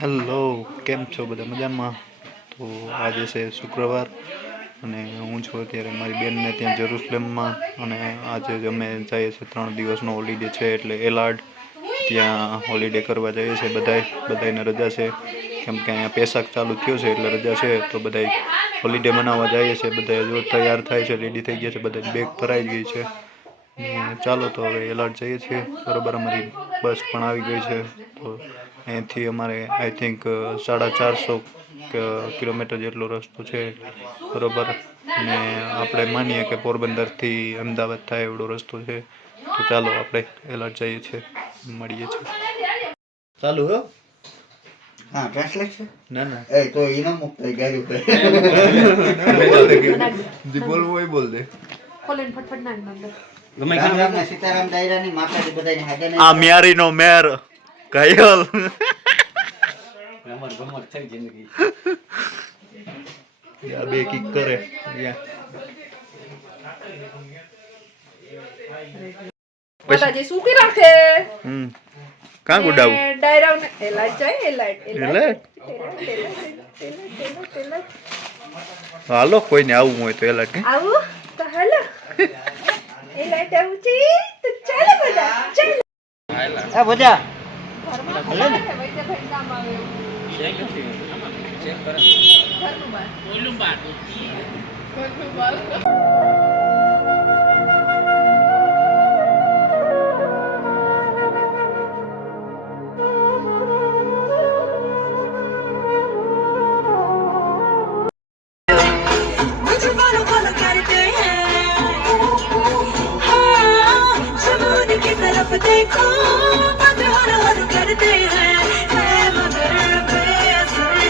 Hello, કેમ છો બધા મજામાં? તો આજે છે શુક્રવાર અને હું છું અત્યારે મારી બેનને ત્યાં જેરુસલેમમાં. અને આજે જ અમે જઈએ છીએ 3 દિવસનો હોલિડે છે એટલે એલાર્ડ ત્યાં હોલિડે કરવા જઈએ છીએ. બધાને રજા છે કેમ કે અહીંયા પેશાક ચાલુ થયો છે એટલે રજા છે. તો બધા હોલિડે મનાવવા જઈએ છીએ. બધા જો તૈયાર થાય છે, રેડી થઈ ગયા છે, બધા બેગ ભરાઈ ગઈ છે. ચાલો તો હવે એલાર્ડ જઈએ છીએ. બરોબર, અમારી બસ પણ આવી ગઈ છે. તો અહીંથી અમારે આઈ થિંક 450 કિલોમીટર જેટલો રસ્તો છે. બરોબર, ને આપણે માનીએ કે પોરબંદરથી અમદાવાદ થાય એવડો રસ્તો છે. તો ચાલો આપણે એલાર્ડ જઈએ છીએ, મળીએ છીએ. ચાલુ હો. હા, ટ્રાન્સલેટ છે. ના ના, એ તો ઈના મુકતા ગાડી ઉપર જે બોલવું હોય બોલ દે. ખોલીને ફટફટ નાખ અંદર. રામ રામ ને સીતારામ દાયરાની માતાજી બધાની હાજર આ મ્યારીનો મેર ઘાયલ. રમત ગમત થઈ જિંદગી. આ બે કિક કરે. માતાજી સુખી રાખે. કાં ગુડાવું? ડાયરાને એલાટ જાય, એલાટ. હાલો, કોઈને આવવું હોય તો એલાટ કે આવું તો હાલો. એલાટ આવું છે તો ચાલો બધા, ચાલો. એ બધા ઘરમાં હાલે ને? વૈદ્યભાઈ કામ આવે એવું. ચેક નથી. ચેક કરે. ઘરનું બાર. ઘરનું બાર. देखो हर हर करते हैं मगर बेअसर।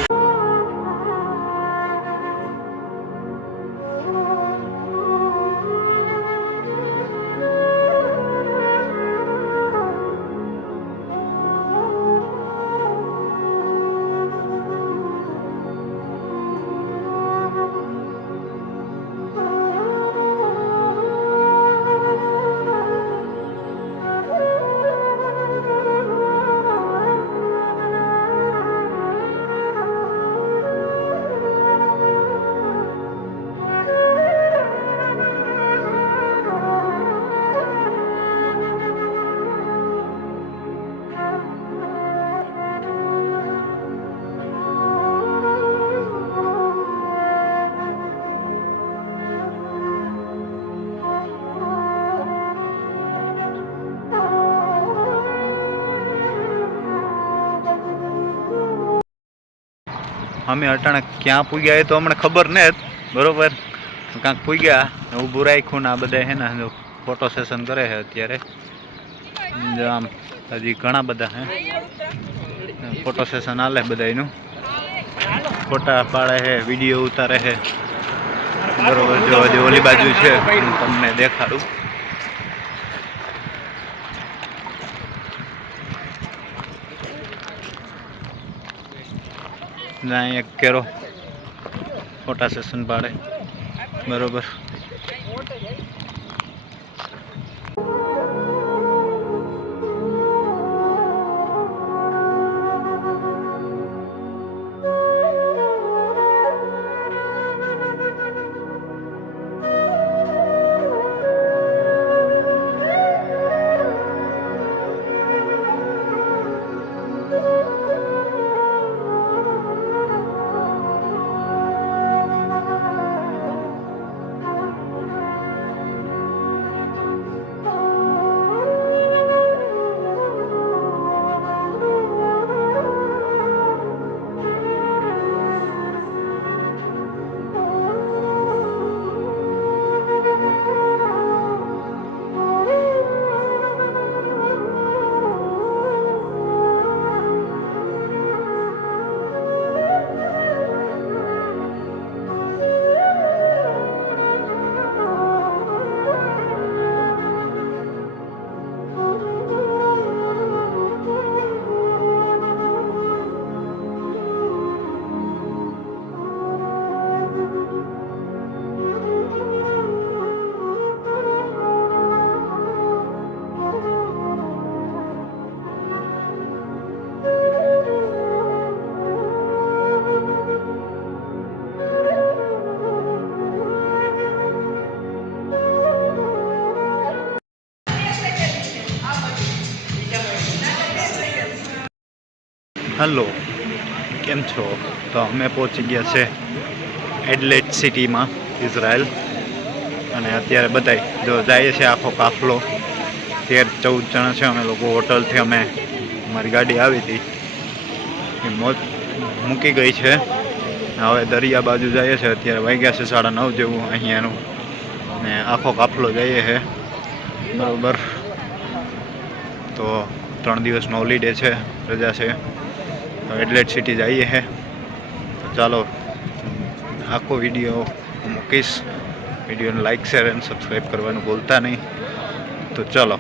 અમે અટાણે ક્યાં પૂગ્યા એ તો અમને ખબર ને જ. બરોબર, કાંક પૂગ્યા, ઊભું રાખ્યું ને આ બધા હે ને ફોટો સેશન કરે છે અત્યારે. આમ હજી ઘણા બધા હે ફોટો સેશન હાલે બધાનું. ફોટા પાડે છે, વિડીયો ઉતારે છે. બરોબર, જો હજી ઓલી બાજુ છે, હું તમને દેખાડું. એક કેરો ફોટા સેશન પાડે. બરોબર, હેલો, કેમ છો? તો અમે પહોંચી ગયા છે એડલેડ સિટીમાં, ઇઝરાયલ. અને અત્યારે બધાય જો જઈએ છે આખો કાફલો, 13-14 જણા છે અમે લોકો. હોટલથી અમે અમારી ગાડી આવી હતી એ મૂકી ગઈ છે. હવે દરિયા બાજુ જઈએ છે. અત્યારે વાગ્યા છે 9:30 જેવું અહીંયાનું, ને આખો કાફલો જઈએ છે બરાબર. તો 3 દિવસનો હોલિડે છે, રજા છે. તો એડલેડ સિટી જઈએ છે. તો ચાલો આખો વિડીયો મૂકીશ. વિડીયોને લાઇક, શેર અને સબસ્ક્રાઈબ કરવાનું ભૂલતા નહીં. તો ચાલો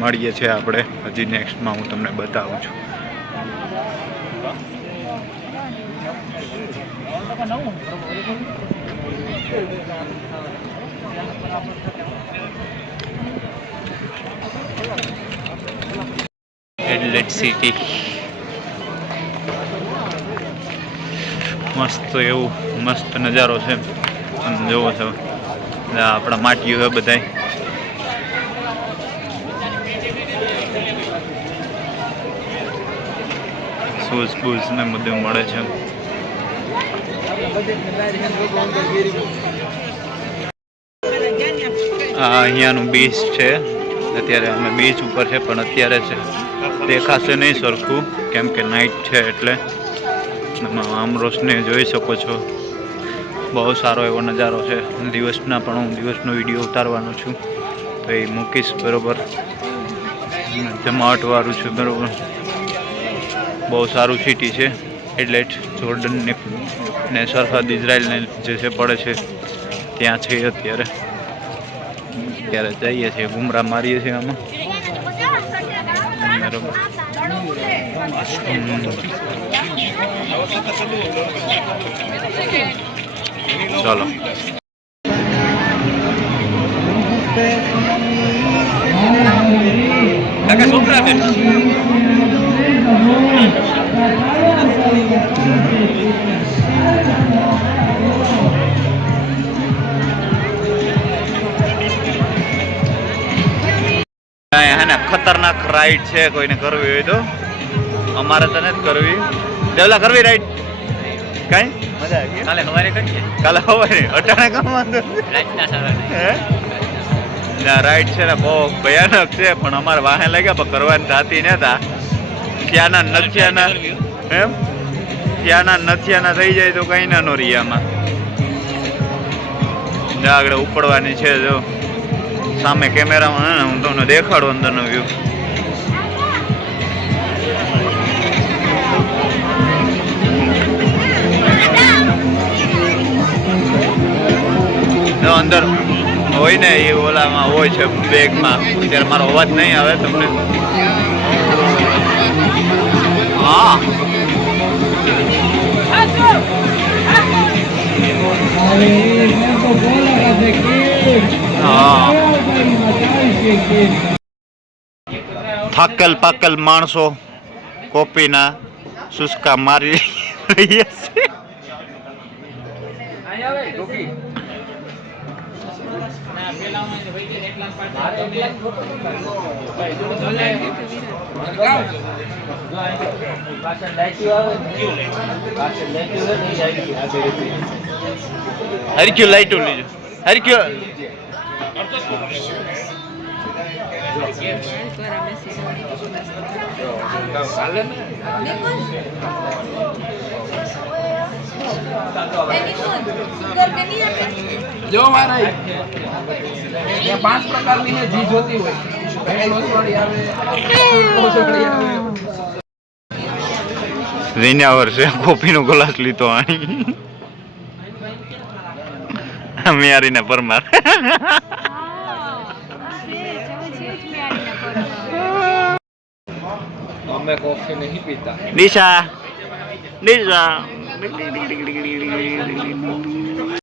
મળીએ છીએ આપણે હજી નેક્સ્ટમાં. હું તમને બતાવું છું. એડલેડ સિટી મસ્ત, એવું મસ્ત નજારો છે. તમે જોવો છો આપણા માટીઓ છે બધાય. શૂઝ બૂઝ ને બધું મળે છે. આ અહીંયાનું બીચ છે. અત્યારે અમે બીચ ઉપર છે, પણ અત્યારે છે દેખાશે નહીં સરખું, કેમ કે નાઇટ છે એટલે. આમ રોશની જોઈ શકો છો. બહુ સારો એવો નજારો છે. દિવસના પણ હું દિવસનો વિડીયો ઉતારવાનો છું, તો એ મૂકીશ બરાબર. જમાવટવાળું છે બરાબર. બહુ સારું સિટી છે એડલેડ. જોર્ડનની ને સરહદ ઇઝરાયલને જે છે પડે છે ત્યાં છે. અત્યારે જઈએ છીએ, ઘૂમરા મારીએ છીએ આમાં બરાબર. ચાલો કાકા છોકરા બેન હે ને ખતરનાક રાઈડ છે. કોઈને કરવી હોય તો, અમારે તો નથી કરવી. ડેવલા કરવી રાઈડ? કઈ મજા આવી? કાલે સવારે કરીએ. કાલે સવારે અટાણે કામ વાંધો રાતના સવારે ના. રાઈડ છે ને બહુ ભયાનક છે, પણ અમારે વાહે લાગ્યા પણ કરવાની થતી નતા. ત્યાંના નથિયાના એમ ત્યાંના નથિયાના થઈ જાય તો કઈ ના નો રહી. આમાં આગળ ઉપડવાની છે. જો સામે કેમેરામાં હું તમને દેખાડું અંદરનો વ્યૂ. અંદર હોય ને એ ઓલામાં હોય છે બેગમાં. ત્યારે મારો અવાજ નહીં આવે તમને. હા થાકેલ પાકેલ માણસો કોપીના સુસ્કા મારી રહ્યા છે. હરક્યુ લાઈટો લીજો. હરક્યુ જો મારા ત્યાં 5 પ્રકારની છે જી જોતી હોય. વિન્યાવર છે. કોફીનો ગ્લાસ લીધો આની મિયારીને પરમાર. અમે કોફી નહીં પીતા. દિશા દિશા